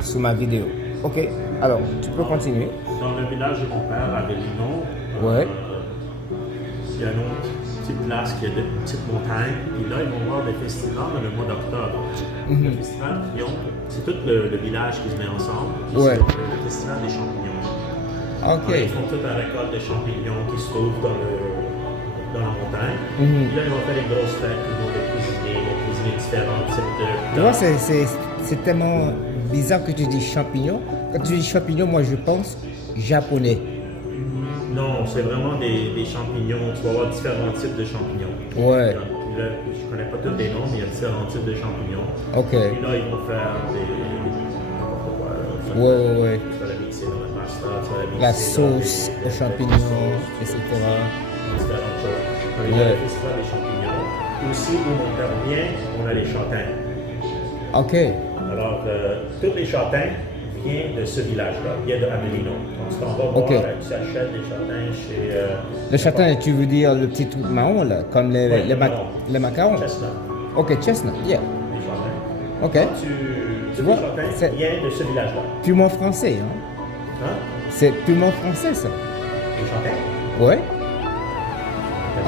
sur ma vidéo. Ok, alors tu peux continuer. Dans le village de mon père, à Avellino, Ouais. il y a une autre petite place qui est de petite montagne. Et là, ils vont voir des festivals dans le mois d'octobre. Le festival Trion, c'est tout le village qui se met ensemble. Puis Ouais. c'est le festival des champignons. Ok. Alors, ils font toute la récolte de champignons qui se trouvent dans la montagne. Mhm. Puis là, ils vont faire des grosses fêtes, ils vont cuisiner différents types de Tu vois, plats. c'est tellement bizarre que tu dis champignons. Quand tu dis champignons, moi je pense japonais. Non, c'est vraiment des champignons. Tu vas avoir différents types de champignons. Ouais. Puis là, je connais pas tous les noms, mais il y a différents types de champignons. Ok. Puis là, ils vont faire n'importe quoi. Là. Ouais. Tu vas la mixer dans la pasta, tu vas la mixer La dans sauce aux champignons, etc. différentes choses. Il y a Ouais. le festival des champignons. Aussi, où mon père vient, on a les châtaignes. Ok. Alors, tous les châtaignes viennent de ce village-là, viennent de Avellino. Donc, tu t'en vas voir, Ok. tu achètes des châtaignes chez... Le châtain, tu veux dire le petit truc marron là, comme Ouais, les marron. macarons? Chestnut, Ok, chestnut, yeah. les châtaignes. Ok. Tu vois, les châtaignes c'est- viennent de ce village-là. Purement français, hein? Hein? C'est purement français ça. Les châtaignes, Ouais.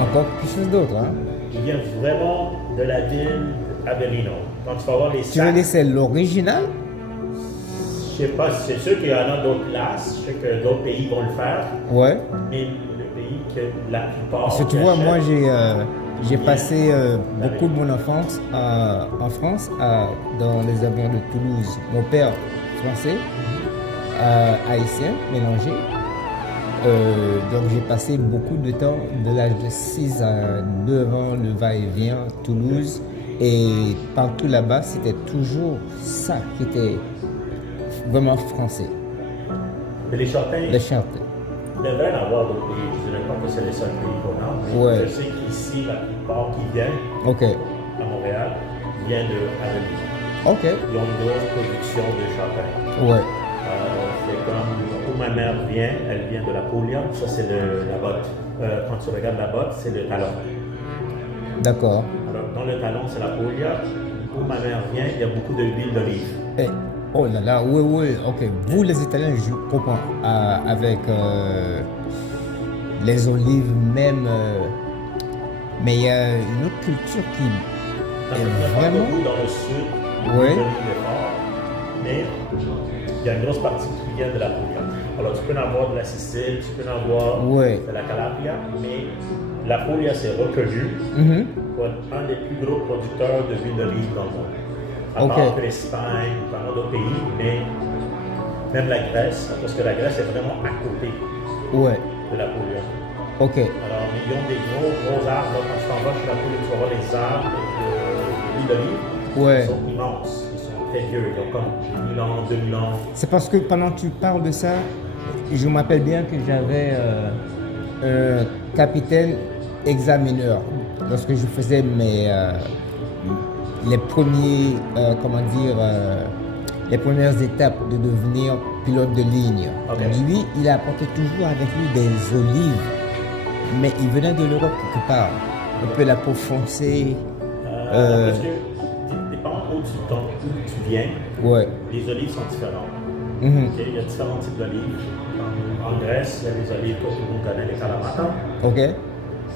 Encore quelque chose d'autre, hein? ils viennent vraiment de la ville d'Avellino. Quand tu vas voir les Tu veux sacs, dire c'est l'original? je sais pas si c'est sûr qu'il y en a d'autres places, je sais que d'autres pays vont le faire, Ouais. mais le pays que la plupart. Parce que tu qui vois, moi achètent, j'ai passé beaucoup de mon enfance en France, dans les environs de Toulouse. Mon père français, haïtien, mélangé. Donc j'ai passé beaucoup de temps, de l'âge de 6 à 9 ans, le va-et-vient, Toulouse. Et partout là-bas, c'était toujours ça qui était vraiment français, mais les châtaignes, le châtain. il devrait en avoir d'autres pays. Je ne dirais pas que c'est les seuls pays qu'on a, mais Ouais. je sais qu'ici, la plupart qui viennent Ok, à Montréal viennent de Avellino. ok, Ils ont une grosse production de châtaignes. ouais, C'est comme où ma mère vient, elle vient de la Puglia, ça c'est la botte. Quand tu regardes la botte, c'est le talon. d'accord. Alors dans le talon, c'est la Puglia. Où ma mère vient, il y a beaucoup d'huile d'olive. Eh, oh là là, oui, oui, ok. Vous, les Italiens, je comprends. Avec les olives même. Mais il y a une autre culture qui Parce est qu'il n'y a pas vraiment. beaucoup dans le sud, Ouais. l'huile d'olive est fort, mais il y a une grosse partie qui vient de la Puglia. Alors tu peux en avoir de la Sicile, tu peux en avoir Ouais. de la Calabria, mais la Puglia c'est reconnu Mhm. pour être un des plus gros producteurs de l'huile d'olive dans le monde. À Ok. part que l'Espagne, par d'autres pays, mais même la Grèce, parce que la Grèce est vraiment à côté Ouais, de la Puglia. ok. Alors, ils ont des gros arbres. Là, quand tu t'en vas chez la Puglia, tu vas voir les arbres de l'huile d'olive. Ouais. Ils sont immenses. Ils sont très vieux. Ils ont comme 1000 ans, 2000 ans. C'est parce que pendant que tu parles de ça, je m'appelle bien que j'avais un capitaine examineur lorsque je faisais les premiers, les premières étapes de devenir pilote de ligne. Ok. Lui, il apportait toujours avec lui des olives, mais il venait de l'Europe quelque part. Un peu la peau foncée. Parce que, dépend où tu viens, Ouais. les olives sont différentes. Mhm. Ok, il y a différents types d'olives. En Grèce, il y a des olives que tout le monde connaît, les Kalamata. Ok.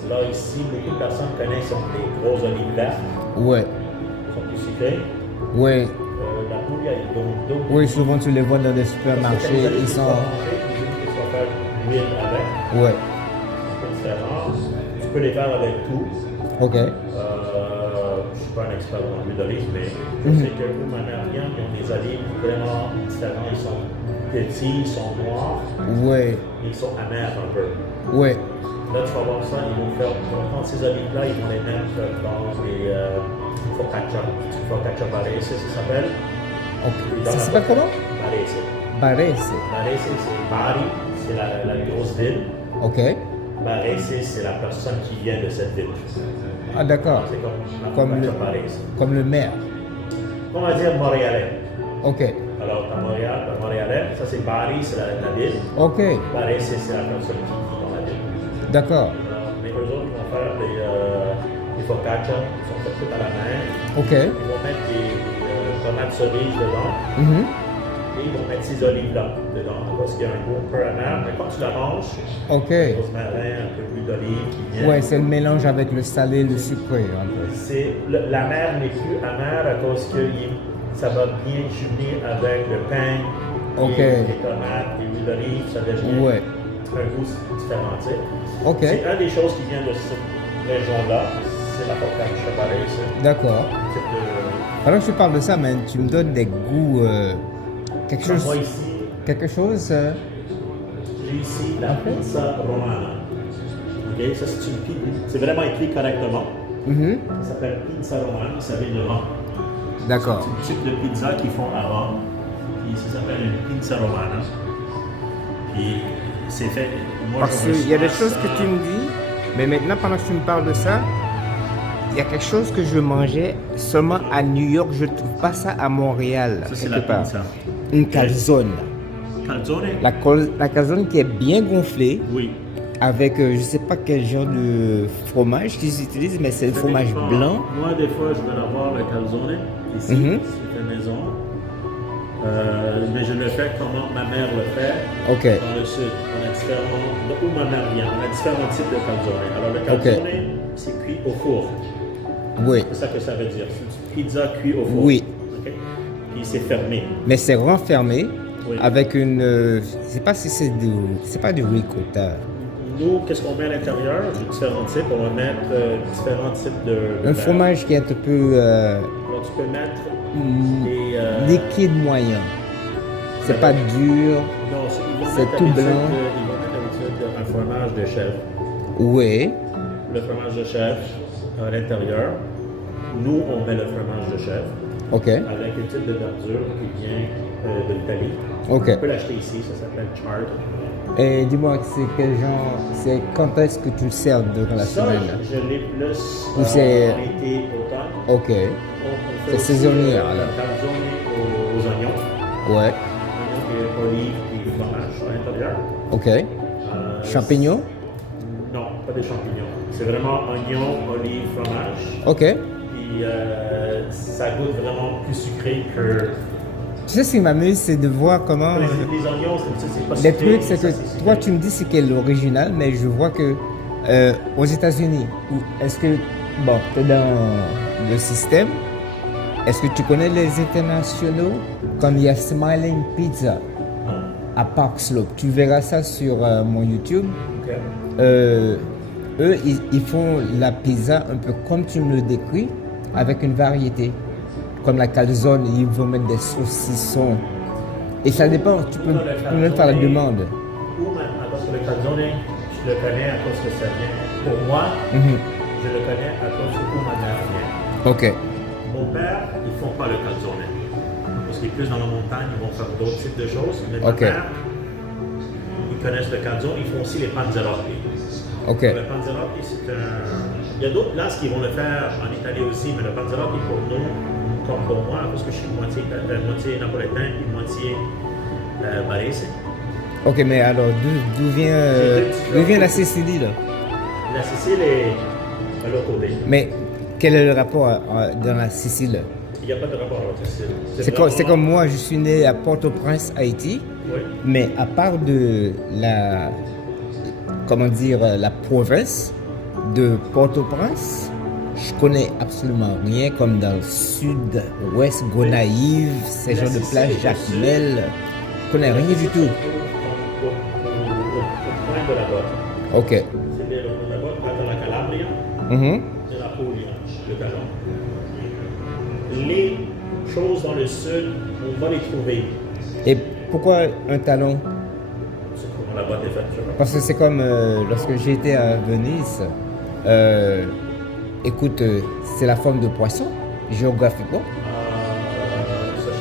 Là, ici, beaucoup de personnes connaissent sont des grosses olives vertes, Ouais. qui sont plus sucrées. Ouais. La Puglia, ils donnent d'autres. Oui, souvent tu les vois dans des Parce que t'as supermarchés. des olives Ils que tu sont. vas manger, des olives que tu vas faire l'huile avec. Ouais. Un peu différent. Tu peux les faire avec tout. Ok. Je suis pas un expert dans l'huile d'olive, mais je sais que pour ma mère vient, ils ont des olives vraiment différents. Ils sont petits, ils sont noirs, Ouais. et ils sont amers un peu. Ouais. Là, tu vas voir ça, ils vont prendre ces olives-là, ils vont les mettre dans des focaccia. Focaccia barese, ça s'appelle. Ok. Ça s'appelle comment? Barese. Barese. Barese, c'est Bari, c'est la grosse ville. Ok. Barese, c'est la personne qui vient de cette ville. Ah d'accord. C'est comme la Comme focaccia Barese. comme le maire. On va dire montréalais. Ok. Alors, à Montréal, à Montréalais, ça c'est Bari, c'est la ville. Ok. Barese, c'est la personne qui vit dans la ville. D'accord. Mais eux autres, ils vont faire des focaccia, ils sont faits tout à la main. Ok. Ils vont mettre des tomates cerises dedans. Mhm. ces olives-là dedans, parce qu'il y a un goût un peu amer, mais quand tu la manges, Ok. rosmarin, un peu plus d'olive qui vient. Ouais, c'est le mélange avec le salé et le sucré, un peu. La mer n'est plus amère à cause que ça va bien jumeler avec le pain, Ok. les tomates, les huiles d'olive, ça devient Ouais. un goût différent. Tu sais. Ok. C'est une des choses qui vient de cette région-là, c'est la focaccia pareil. D'accord. Alors que tu parles de ça, mais tu me donnes des goûts. Quelque chose. Moi ici, Quelque chose. j'ai ici la pizza romana. Ok, ça c'est une pizza. C'est vraiment écrit correctement. Mhm. Ça s'appelle pizza romana, ça vient de Rome. D'accord. C'est un type de pizza qu'ils font à Rome. Puis ça s'appelle une pizza romana. Puis c'est fait. Moi, Parce je qu'il y a des reçois choses ça- que tu me dis, mais maintenant, pendant que tu me parles de ça, il y a quelque chose que je mangeais seulement à New York. Je ne trouve pas ça à Montréal. Ça, c'est quelque la part. pizza. Une calzone. Calzone? La calzone qui est bien gonflée, Oui. avec je ne sais pas quel genre de fromage qu'ils utilisent, mais c'est le fromage Ça dépend. blanc. Moi, des fois, je vais avoir le calzone ici, Mhm. c'est fait maison. Mais je le fais comment ma mère le fait. Ok. Dans le sud, on a différents, où ma mère vient, on a différents types de calzone. Alors le calzone, c'est cuit au four. Oui. C'est ça que ça veut dire. C'est une pizza cuite au four. Oui. Ok? Puis c'est fermé. Mais c'est renfermé Oui. avec une. Je sais pas si c'est du. C'est pas du ricotta. Nous, qu'est-ce qu'on met à l'intérieur? J'ai différents types. On va mettre différents types de. Un fromage qui est un peu Alors tu peux mettre des. liquide moyen. C'est pas dur. Non, ils vont C'est mettre tout d'habitude, blanc. Ils vont mettre d'habitude un fromage de chèvre. Oui. Le fromage de chèvre à l'intérieur. Nous, on met le fromage de chèvre Ok. avec un type de verdure qui vient de l'Italie. Ok. On peut l'acheter ici, ça s'appelle chard. Et dis-moi, c'est quel genre. C'est quand est-ce que tu le sers durant la Ça, semaine? je l'ai plus Ou c'est- en été, automne. Ok. On fait C'est aussi, saisonnier, le alors. calzone aux oignons. Ouais. Oignons et olives et fromage à l'intérieur. Ok. Champignons? Non, pas des champignons. C'est vraiment oignons, olives, fromage. Ok. Puis ça goûte vraiment plus sucré que. Tu sais ce qui m'amuse, c'est de voir comment. Les oignons, c'est pas Les sucré. trucs, c'est ça, que sucré. toi, tu me dis c'est quel est l'original, mais je vois que aux États-Unis, est-ce que. Bon, tu es dans le système. Est-ce que tu connais les internationaux? Comme il y a Smiling Pizza Non. à Park Slope. Tu verras ça sur mon YouTube. Ok. Eux, ils font la pizza un peu comme tu me le décris, avec une variété. Comme la calzone, ils vont mettre des saucissons. Et ça dépend, tu peux même faire la demande. Ou parce que le calzone, je le connais à cause que ça vient. Pour moi, Mhm. je le connais à cause de où ma mère vient. Ok. Mon père, ils font pas le calzone. Parce qu'il est plus dans la montagne, ils vont faire d'autres types de choses. Mais ma Ok. mère, ils connaissent le calzone, ils font aussi les panzerotti. Ok. Le panzerotti, c'est un. Il y a d'autres places qui vont le faire en Italie aussi, mais le panzerotti pour nous, comme pour moi, parce que je suis moitié napolitain et moitié barese. Ok, mais alors d'où vient la Sicile là? La Sicile est à l'autre côté. Mais quel est le rapport dans la Sicile? Il n'y a pas de rapport avec la Sicile. C'est comme moi, je suis né à Port-au-Prince, Haïti, Oui. mais à part de la, comment dire, la province de Port-au-Prince, je connais absolument rien, comme dans le sud-ouest, Gonaïves, ces La genres de Sicile plages, est au Jacmel, je connais rien du tout. Au point de la botte. Ok. C'est la botte dans la Calabria Mhm. et la Puglia, le talon. Les choses dans le sud, on va les trouver. Et pourquoi un talon? C'est comment la botte est faite, je sais pas. Parce que c'est comme lorsque j'étais à Venise, écoute, c'est la forme de poisson, géographiquement. Ça, je sais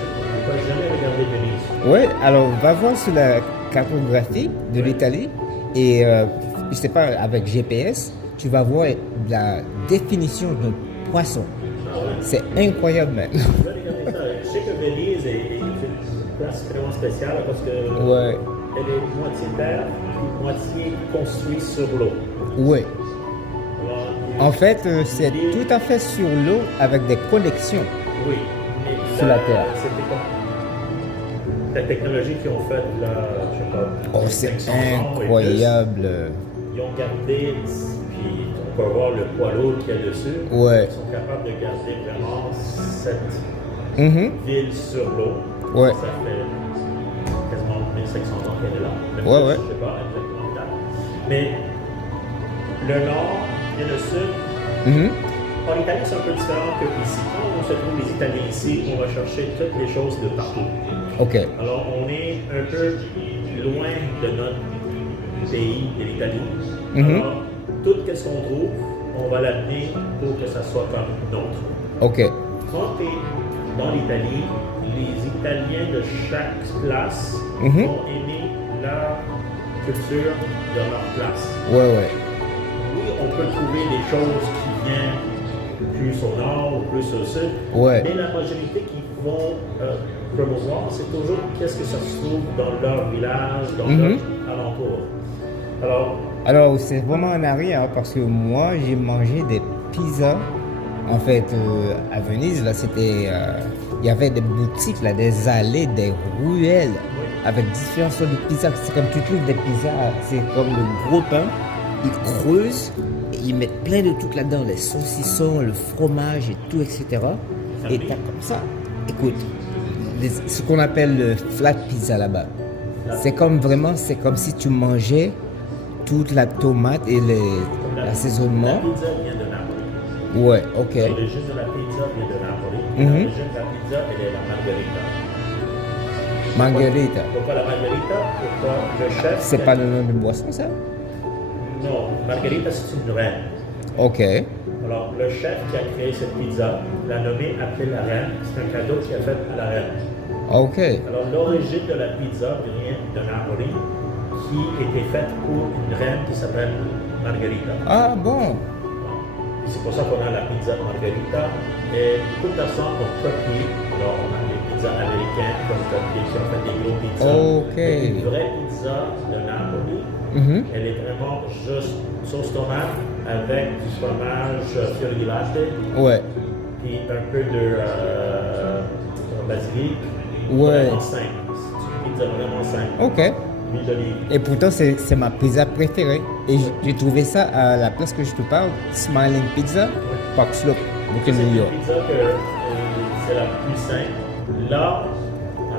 pas. Je n'ai jamais regardé Venise. Ouais, alors va voir sur la cartographie de l'Italie et je sais pas, avec GPS, tu vas voir la définition d'un poisson. Ah ouais. C'est incroyable, man. Je vais regarder ça. Je sais que Venise est une place vraiment spéciale parce que Ouais, elle est moitié terre et moitié construite sur l'eau. ouais. Alors, il y a- En fait, c'est tout à fait sur l'eau avec des connexions. Oui, mais Sur la terre. C'était comme. la technologie qu'ils ont faite, là, je sais pas, Oh, c'est 500 ans et plus, incroyable. ils ont gardé, puis on peut voir le poids lourd qu'il y a dessus. Ouais. Ils sont capables de garder vraiment cette Mhm. ville sur l'eau. Ouais. Ça fait quasiment 1500 ans qu'elle est là. Même Ouais, plus, ouais. Je sais pas exactement le date. Mais le nord et le sud, Mhm. en Italie, c'est un peu différent que ici. Quand on se trouve les Italiens ici, on va chercher toutes les choses de partout. Ok. Alors, on est un peu loin de notre pays, de l'Italie. Mhm. Alors, tout ce qu'on trouve, on va l'amener pour que ça soit comme nôtre. Ok. Quand tu es dans l'Italie, les Italiens de chaque place Mhm. vont aimer leur culture de leur place. Ouais, ouais. Oui, on peut trouver des choses qui viennent plus au nord ou plus au sud, Ouais. mais la majorité qui vont promouvoir, c'est toujours qu'est-ce que ça se trouve dans leur village, dans Mhm. leur alentour. Alors, Alors, c'est vraiment en arrière parce que moi, j'ai mangé des pizzas. En fait, à Venise, là, c'était. Il y avait des boutiques, là, des allées, des ruelles avec différentes sortes de pizzas. C'est comme tu trouves des pizzas, c'est comme le gros pain. Ils creusent et ils mettent plein de trucs là-dedans, les saucissons, le fromage et tout, etc. Et t'as comme ça. Écoute, ce qu'on appelle le flat pizza là-bas. C'est comme vraiment, c'est comme si tu mangeais toute la tomate et la l'assaisonnement. pizza vient de Napoli. Ouais, ok. L'origine de la pizza vient de Napoli. Mhm. L'origine de la pizza, elle est la margherita. Margherita. Pourquoi la margherita? Pourquoi le chef... C'est pas le nom de boisson, ça? Non, margherita, c'est une reine. Ok. Alors, le chef qui a créé cette pizza l'a nommée appelée la reine. C'est un cadeau qu'il a fait à la reine. Ok. Alors, l'origine de la pizza vient de Napoli, qui était faite pour une reine qui s'appelle Margherita. Ah bon. C'est pour ça qu'on a la pizza Margherita. Et beaucoup de personnes ont copié. Alors, on a les pizzas américaines qui ont copié, qui ont fait des gros pizzas. Ok. Mais une vraie pizza de Napoli, Mhm. elle est vraiment juste sauce tomate avec du fromage fior di latte, Ouais. puis un peu de basilic. Ouais. Vraiment simple. C'est une pizza vraiment simple. Ok. Huile d'olive. Et pourtant, c'est ma pizza préférée. Et j'ai trouvé ça à la place que je te parle, Smiling Pizza, Park Slope, Brooklyn, C'est New une York. pizza que c'est la plus simple. Là,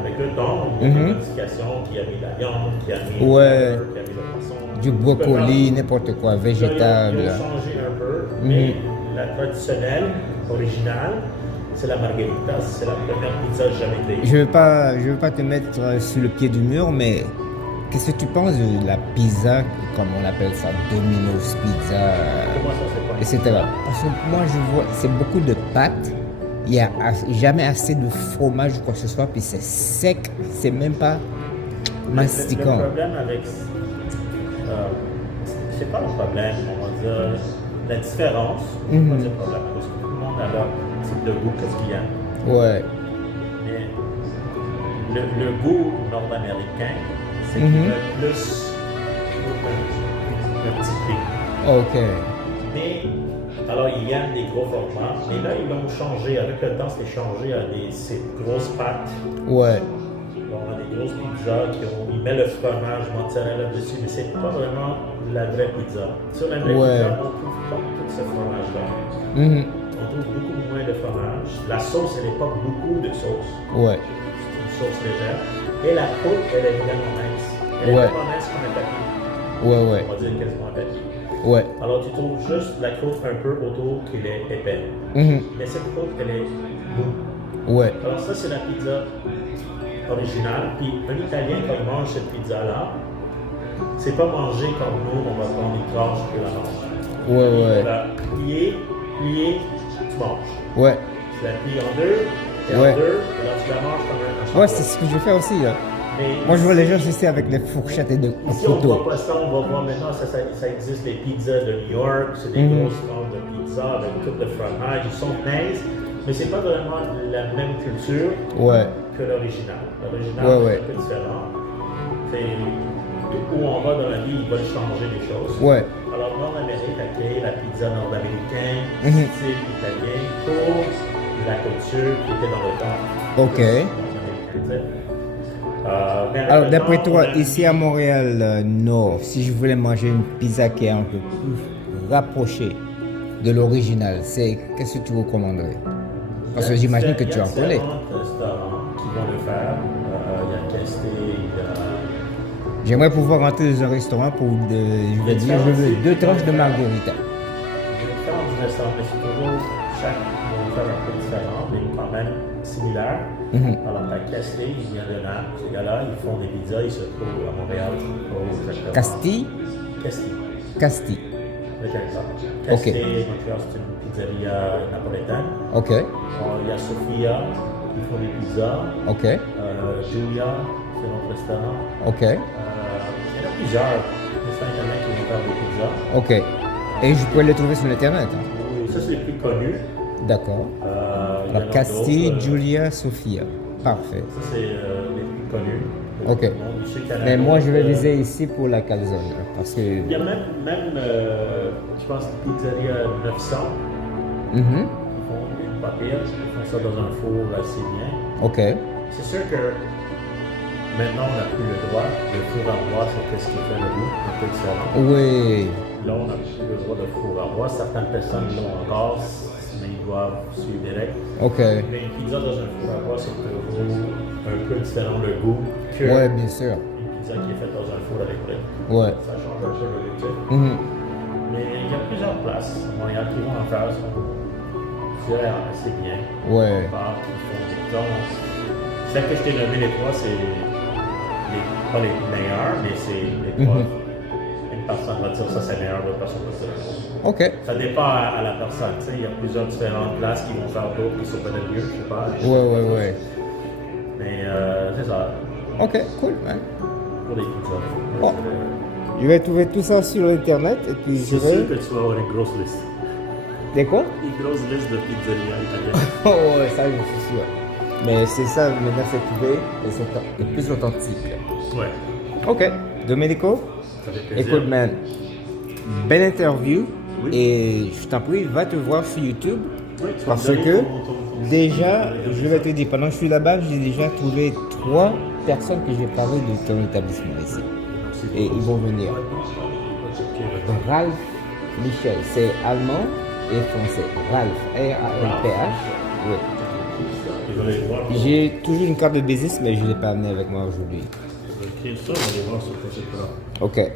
avec le temps, il y a des modifications qui a mis la viande, qui a mis Ouais. qui a mis le poisson. Du brocoli, n'importe quoi, Là, végétable. ils ont changé un peu, mais la traditionnelle, originale, c'est la margherita. C'est la première pizza jamais créée. Je veux pas te mettre sur le pied du mur, mais qu'est-ce que tu penses de la pizza, comme on appelle ça, Domino's Pizza, Pour moi, ça, c'est pas etc. Parce que moi, je vois, c'est beaucoup de pâtes. Il n'y a jamais assez de fromage ou quoi que ce soit, puis c'est sec, c'est même pas masticant. Le problème avec. C'est pas le problème, on va dire. La différence, c'est pas le problème. Parce que tout le monde a leur type de goût, qu'est-ce qu'il y a. Ouais. Mais le goût nord-américain, c'est qu'il veut plus un petit prix. Ok. Mais, alors, ils aiment des gros formats, mais là, ils l'ont changé. Avec le temps, c'était changé à ces grosses pâtes. Ouais. On a des grosses pizzas ils mettent le fromage mozzarella dessus, mais c'est pas vraiment la vraie pizza. Sur la vraie Ouais. pizza, on trouve pas tout ce fromage-là. Mhm. On trouve beaucoup moins de fromage. La sauce, elle n'est pas beaucoup de sauce. Ouais. C'est une sauce légère. Et la côte, elle est vraiment mince. Elle est Ouais. vraiment mince comme un papier. Ouais, ouais. On va dire quasiment un papier. Ouais. Alors, tu trouves juste la croûte un peu autour qui est épais. Mhm. Mais cette croûte, elle est mou. Ouais. Alors, ça, c'est la pizza originale. Puis, un Italien, quand il mange cette pizza-là, c'est pas manger comme nous, on va prendre une tranche et la mange. Ouais, ouais. On va plier, tu manges. Ouais. Tu la plies en deux, et Ouais. en deux, et là, tu la manges comme un Ouais, c'est ce que je fais aussi, là. Mais Moi, je vois les gens ici avec des fourchettes et des ici, on couteaux. voit pas ça, on va voir maintenant, ça existe les pizzas de New York, c'est des grosses tranches de pizza avec tout le fromage, ils sont minces, mais c'est pas vraiment la même culture Ouais. que l'original. L'original, Ouais, c'est ouais. un peu différent. C'est où on va dans la vie, ils veulent changer les choses. Ouais. Alors, Nord-Amérique a créé la pizza nord-américaine, Mhm. style italien, pour la culture qui était dans le temps. Ok. nord-américain, tu sais. Alors, d'après toi, ici à Montréal Nord, si je voulais manger une pizza qui est un peu plus rapprochée de l'original, qu'est-ce que tu recommanderais? Parce que j'imagine que tu en connais. Il y a différents restaurants qui vont le faire. Il y a Casté, il y a... J'aimerais pouvoir rentrer dans un restaurant pour, je vais dire, je veux 2 tranches de margarita. Il y a différents restaurants, mais c'est toujours chaque vont faire un peu différent, mais quand même similaire. Par exemple, à Casté, il vient de là. Ces gars-là, ils font des pizzas, ils se trouvent à Montréal. Castille? Casté. Castille. Casté, Montréal, c'est une pizzeria napolitaine. Ok. Il y a Sofia, qui font des pizzas. Ok. Julia, c'est notre restaurant. Ok. Il y en a plusieurs restaurants italiens qui vont faire des pizzas. Ok. Et je pourrais les trouver sur Internet. Hein? Oui, ça, c'est les plus connus. D'accord. Alors, Castille, Julia, Sofia. Parfait. Ça, c'est les plus connus. Ok. Mais moi, je vais viser ici pour la calzone. Parce que... Il y a même je pense, Pizzeria 900. Mhm. Ils font des papiers, ils font ça dans un four assez bien. Ok. C'est sûr que maintenant, on n'a plus le droit. Le four à bois, c'est qu'est-ce qui fait le goût, un peu différent. Oui. Là, on n'a plus le droit de four à bois. Certaines personnes l'ont encore, mais ils doivent suivre des règles. Ok. Mais une pizza dans un four à bois, c'est toujours un peu différent le goût que Ouais, bien sûr. une pizza qui est faite dans un four électrique. Ouais. Ça change un peu le goût, tu sais. Mhm. Mais il y a plusieurs places à Montréal qui vont en faire, je dirais assez bien. Ouais. Bars qui font des pizzas. Celles que je t'ai nommées, les trois, c'est pas les meilleures, mais c'est les trois. Une personne va dire ça c'est meilleur, l'autre personne va dire non. Ok. Ça dépend à la personne, tu sais, il y a plusieurs différentes places qui vont faire d'autres qui sont peut-être mieux, je sais pas. Ouais. Mais c'est ça, Ok, cool. Hein? pour les pizzas. Bon. Je vais trouver tout ça sur Internet et puis je C'est sûr vais... que tu vas avoir une grosse liste. Des quoi? Une grosse liste de pizzerias italiennes. Oh, ouais, ça, je suis sûr. Mais c'est ça, maintenant, c'est trouvé et c'est plus authentique. Ouais, Ok. Domenico, ça fait plaisir. écoute, man, belle interview. Oui. Et je t'en prie, va te voir sur YouTube. Oui, tu vas Parce me donner que ton déjà, je vais te dire, pendant que je suis là-bas, j'ai déjà trouvé 3 personnes que j'ai parlé de ton établissement ici. Et ils vont venir. Ralph Michel, c'est allemand et français. Ralph, R-A-L-P-H. Oui. Je vais aller voir. J'ai toujours une carte de business, mais je ne l'ai pas amenée avec moi aujourd'hui. Je vais écrire ça, on va aller voir sur le site là. Ok.